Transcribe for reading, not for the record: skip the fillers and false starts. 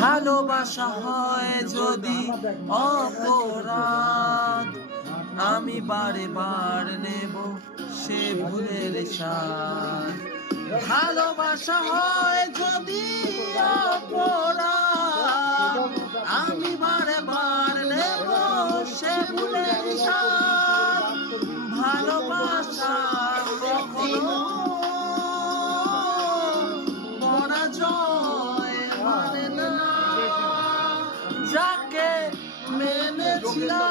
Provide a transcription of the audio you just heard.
ভালোবাসা হয় যদি অপরাধ, আমি বারে বার নেব সে ভুলের স্বাদ। ভালোবাসা হয় যদি অপরাধ, আমি বারে বার নেব সে ভুলের স্বাদ। ভালোবাসা কখনো পরাজয় মানে না, যাকে মেনেছিলাম